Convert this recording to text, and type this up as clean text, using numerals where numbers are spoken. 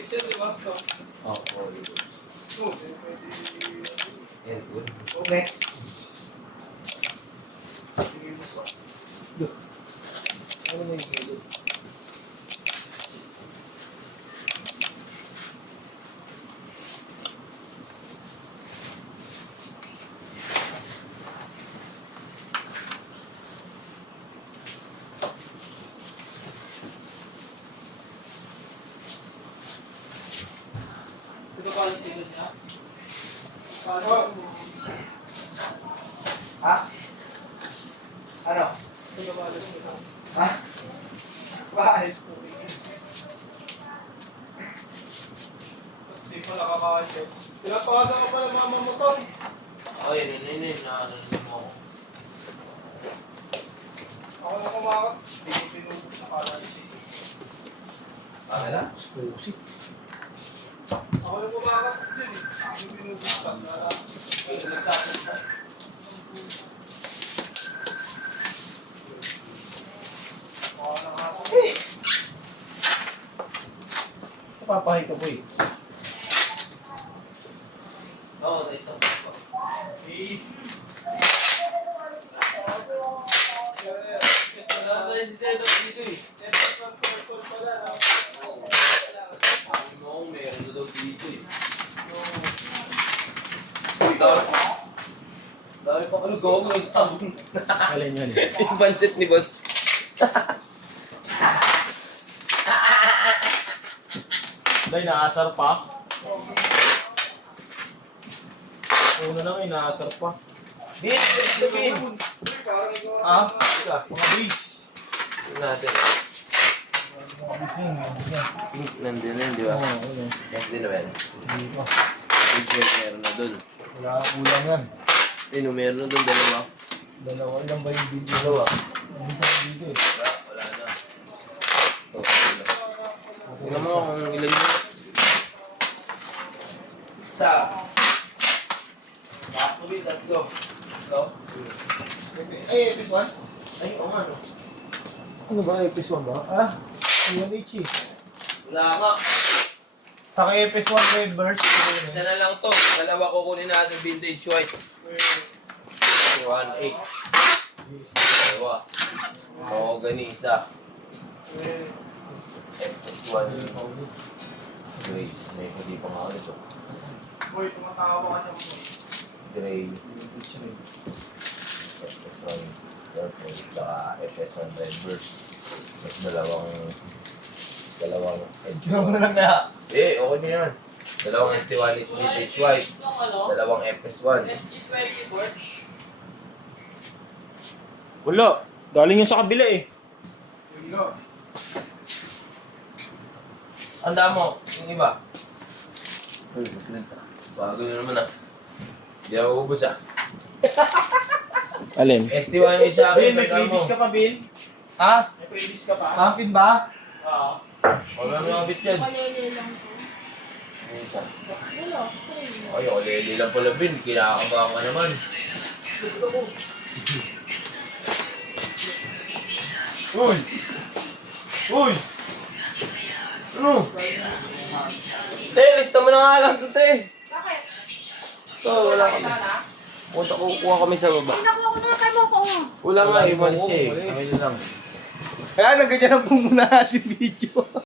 6 yan, di ba? Oo, all goods. And good. Next. Ano na yung hilo? Ito pa ang tingin niya? Paano? Ha? Ano? Ito pa ang tingin niya? Ha? Bakit? Tapos di pa nakakain. Pinapawagan ka pala mama mo to. Ako yun, ano mo ako. Ako na kumakat. Pinubos sa kanan. Bakit na? Exclusive. Ako na kumakat din eh. Ako pinubos sa kanan. Nagsasakit. Ako na ako. Napapahay ka po eh. Oo, tayo sa pa. Wala tayo si Sedo dito eh. Sabi mo kung meron na daw dito eh. Dami pa ano gawin mo yung tabong. Alin yun eh. Yung pansit ni boss. Dahil naasar pa. Una lang eh, naasar pa. Bin! Bin! Ah? Ika. Mga beach. Tignan natin. Mga beach na yun. Pink nandun na yun, di ba? Oo, ano. Nandun na ba yan? Hindi pa. Pink shirt meron na dun. Wala kulang yan. Meron na dun, dalawa. Dalawa lang ba yung video? Dalawa. Hindi pa yung video eh. Wala na. Oh, wala. Tingnan mo kung ilan yun. Isa. Actually, tatlo. Ito. Ay, episode 1? Ay, oo nga, no? Ano ba, episode 1 ba? Ah, yun Ichi. Wala nga. Sa episode 1 red burst. Isa na lang to. Dalawa kukunin natin vintage white. 1.8. Dalawa. Oo, gani isa. FS1. Gray. May hindi pa nga ulit. Boy, tumatawa ka siya mo. Gray. FS1. Purple. Tsaka FS1 red burst. Mas dalawang Ginawa mo na lang na. okay na yan. Dalawang ST1 vintage white. Dalawang FS1. SG20 Birch. Wala. Galing yun sa kabila eh. Yun nga. Anda mo, yung iba. Bago na naman ah. Hindi ako ubus ah. Alin? ST1 yung sa akin. Bin, may tandaan mo. previous ka pa, Bin? Ha? May playlist ka pa? Pampin ba? Oo. Wala nang abit yan. Malele lang po. Yung isa. Wala, spray. Ay, oleli lang pala Bin. Kinakabahan ka naman. Uy! Uy! Ano? Te, lista mo na nga lang ito, te. Bakit? Ito, wala kami. Punta kukuha kami sa baba. Ay, nakuha ko na kay mo ko. Wala nga, imalis siya eh. Kami na lang. Kaya na ganyan ang pumuna ating video.